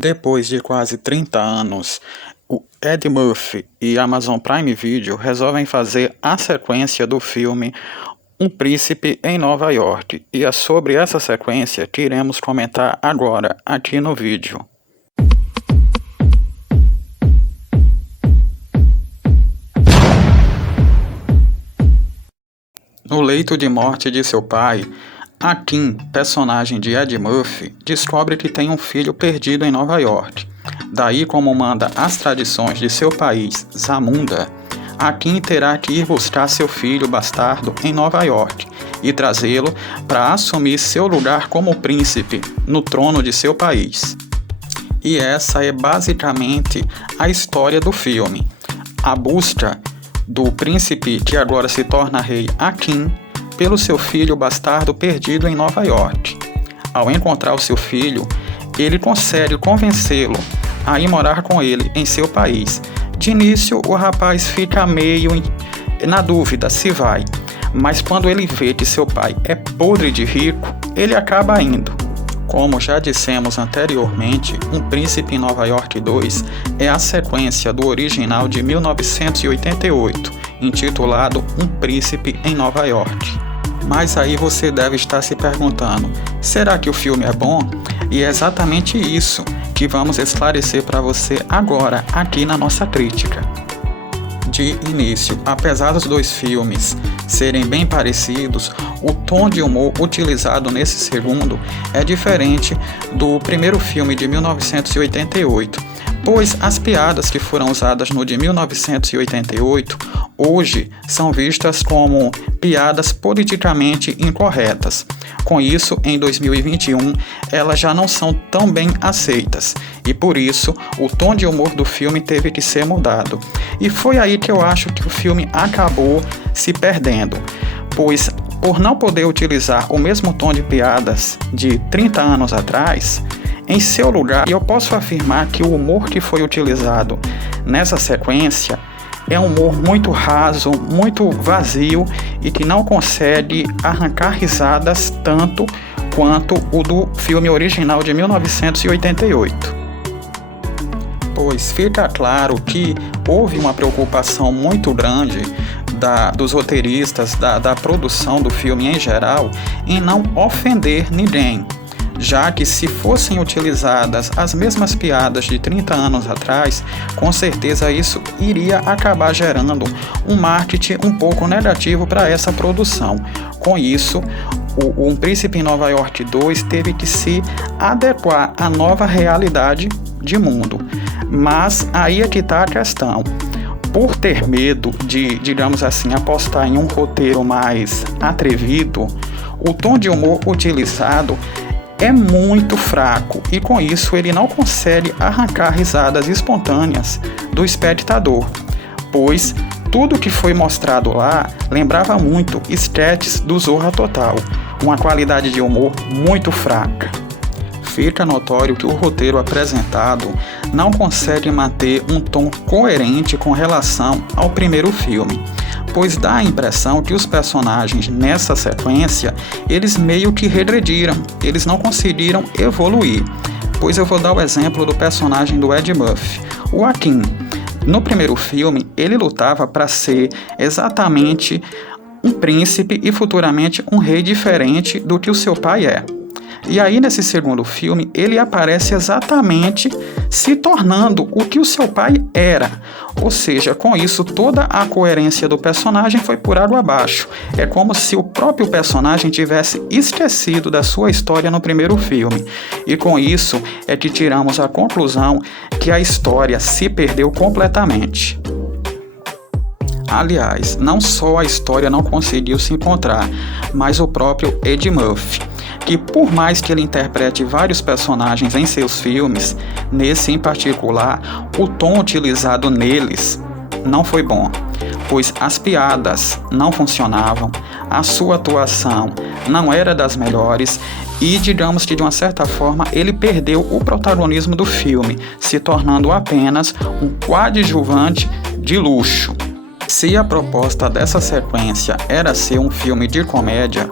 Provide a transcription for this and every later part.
Depois de quase 30 anos, o Eddie Murphy e a Amazon Prime Video resolvem fazer a sequência do filme Um Príncipe em Nova York, e é sobre essa sequência que iremos comentar agora, aqui no vídeo. No leito de morte de seu pai, a Kim, personagem de Eddie Murphy, descobre que tem um filho perdido em Nova York. Daí, como manda as tradições de seu país, Zamunda, a Kim terá que ir buscar seu filho bastardo em Nova York e trazê-lo para assumir seu lugar como príncipe no trono de seu país. E essa é basicamente a história do filme. A busca do príncipe que agora se torna rei Akin pelo seu filho bastardo perdido em Nova York. Ao encontrar o seu filho, ele consegue convencê-lo a ir morar com ele em seu país. De início, o rapaz fica meio na dúvida se vai, mas quando ele vê que seu pai é podre de rico, ele acaba indo. Como já dissemos anteriormente, Um Príncipe em Nova York 2 é a sequência do original de 1988, intitulado Um Príncipe em Nova York. Mas aí você deve estar se perguntando, será que o filme é bom? E é exatamente isso que vamos esclarecer para você agora, aqui na nossa crítica. De início, apesar dos dois filmes serem bem parecidos, o tom de humor utilizado nesse segundo é diferente do primeiro filme de 1988, pois as piadas que foram usadas no de 1988 hoje são vistas como piadas politicamente incorretas. Com isso, em 2021, elas já não são tão bem aceitas, e por isso o tom de humor do filme teve que ser mudado. E foi aí que eu acho que o filme acabou se perdendo, pois por não poder utilizar o mesmo tom de piadas de 30 anos atrás, em seu lugar, eu posso afirmar que o humor que foi utilizado nessa sequência é um humor muito raso, muito vazio e que não consegue arrancar risadas tanto quanto o do filme original de 1988. Pois fica claro que houve uma preocupação muito grande dos roteiristas, da produção do filme em geral, em não ofender ninguém, já que se fossem utilizadas as mesmas piadas de 30 anos atrás, com certeza isso iria acabar gerando um marketing um pouco negativo para essa produção. Com isso, o Um Príncipe em Nova York 2 teve que se adequar à nova realidade de mundo. Mas aí é que está a questão. Por ter medo de, digamos assim, apostar em um roteiro mais atrevido, o tom de humor utilizado é muito fraco e com isso ele não consegue arrancar risadas espontâneas do espectador, pois tudo que foi mostrado lá lembrava muito sketches do Zorra Total, uma qualidade de humor muito fraca. Fica notório que o roteiro apresentado não consegue manter um tom coerente com relação ao primeiro filme, pois dá a impressão que os personagens nessa sequência, eles meio que regrediram, eles não conseguiram evoluir. Pois eu vou dar o exemplo do personagem do Eddie Murphy, o Akin. No primeiro filme, ele lutava para ser exatamente um príncipe e futuramente um rei diferente do que o seu pai é. E aí, nesse segundo filme, ele aparece exatamente se tornando o que o seu pai era. Ou seja, com isso, toda a coerência do personagem foi por água abaixo. É como se o próprio personagem tivesse esquecido da sua história no primeiro filme. E com isso é que tiramos a conclusão que a história se perdeu completamente. Aliás, não só a história não conseguiu se encontrar, mas o próprio Eddie Murphy, que por mais que ele interprete vários personagens em seus filmes, nesse em particular, o tom utilizado neles não foi bom, pois as piadas não funcionavam, a sua atuação não era das melhores e, digamos que de uma certa forma, ele perdeu o protagonismo do filme, se tornando apenas um coadjuvante de luxo. Se a proposta dessa sequência era ser um filme de comédia,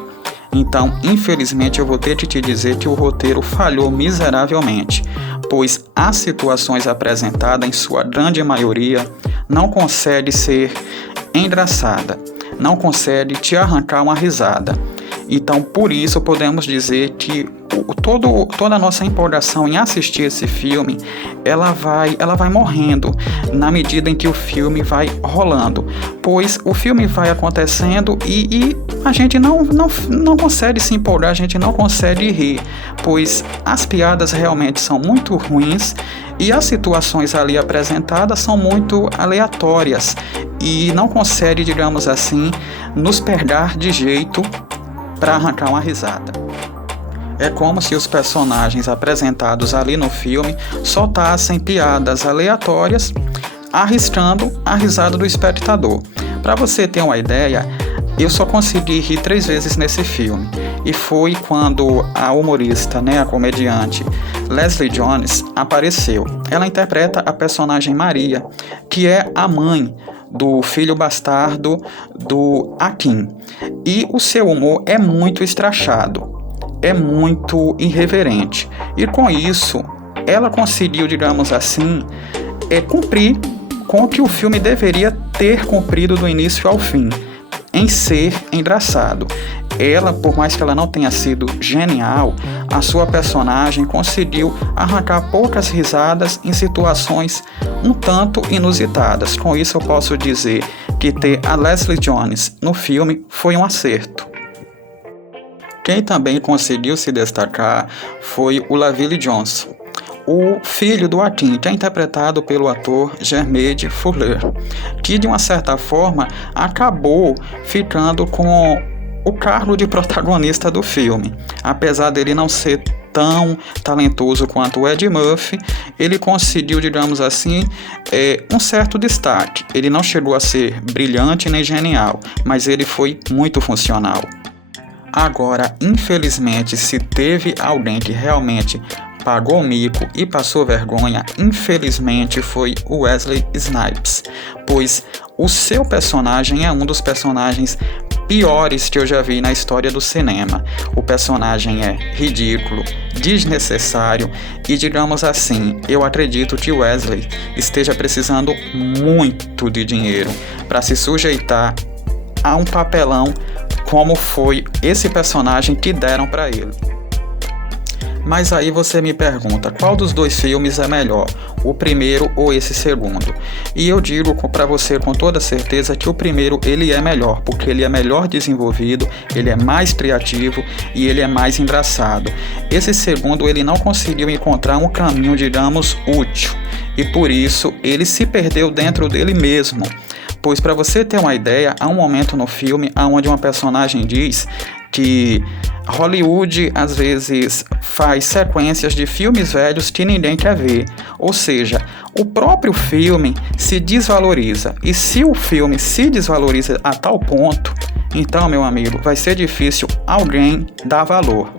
então, infelizmente, eu vou ter que te dizer que o roteiro falhou miseravelmente, pois as situações apresentadas, em sua grande maioria, não consegue ser engraçada, não consegue te arrancar uma risada. Então, por isso, podemos dizer que toda a nossa empolgação em assistir esse filme, ela vai morrendo na medida em que o filme vai rolando, pois o filme vai acontecendo e a gente não consegue se empolgar, a gente não consegue rir, pois as piadas realmente são muito ruins e as situações ali apresentadas são muito aleatórias e não consegue, digamos assim, nos pegar de jeito para arrancar uma risada. É como se os personagens apresentados ali no filme soltassem piadas aleatórias, arriscando a risada do espectador. Para você ter uma ideia, eu só consegui rir 3 vezes nesse filme, e foi quando a humorista, a comediante Leslie Jones apareceu. Ela interpreta a personagem Maria, que é a mãe do filho bastardo do Akin, e o seu humor é muito escrachado, é muito irreverente, e com isso ela conseguiu, digamos assim, cumprir com o que o filme deveria ter cumprido do início ao fim, em ser engraçado. Ela, por mais que ela não tenha sido genial, a sua personagem conseguiu arrancar poucas risadas em situações um tanto inusitadas. Com isso eu posso dizer que ter a Leslie Jones no filme foi um acerto. Quem também conseguiu se destacar foi o Laville Jones, o filho do Akin, que é interpretado pelo ator Jermaine Fuller, que de uma certa forma acabou ficando com o cargo de protagonista do filme. Apesar dele não ser tão talentoso quanto o Ed Murphy, ele conseguiu, digamos assim, um certo destaque. Ele não chegou a ser brilhante nem genial, mas ele foi muito funcional. Agora, infelizmente, se teve alguém que realmente pagou o mico e passou vergonha, infelizmente foi o Wesley Snipes, pois o seu personagem é um dos personagens piores que eu já vi na história do cinema. O personagem é ridículo, desnecessário e, digamos assim, eu acredito que Wesley esteja precisando muito de dinheiro para se sujeitar a um papelão como foi esse personagem que deram para ele. Mas aí você me pergunta, qual dos 2 filmes é melhor, o primeiro ou esse segundo? E eu digo para você com toda certeza que o primeiro ele é melhor, porque ele é melhor desenvolvido, ele é mais criativo e ele é mais engraçado. Esse segundo ele não conseguiu encontrar um caminho, digamos, útil, e por isso ele se perdeu dentro dele mesmo. Pois, para você ter uma ideia, há um momento no filme onde uma personagem diz que Hollywood às vezes faz sequências de filmes velhos que ninguém quer ver, ou seja, o próprio filme se desvaloriza, e se o filme se desvaloriza a tal ponto, então, meu amigo, vai ser difícil alguém dar valor.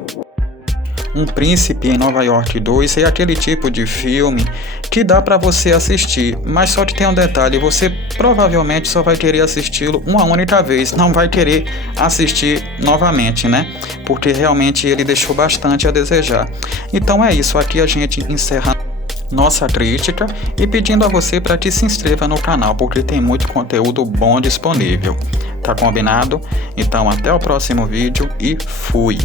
Um Príncipe em Nova York 2 é aquele tipo de filme que dá para você assistir, mas só que tem um detalhe, você provavelmente só vai querer assisti-lo uma única vez, não vai querer assistir novamente, Porque realmente ele deixou bastante a desejar. Então é isso, aqui a gente encerra nossa crítica e pedindo a você para que se inscreva no canal, porque tem muito conteúdo bom disponível. Tá combinado? Então até o próximo vídeo e fui!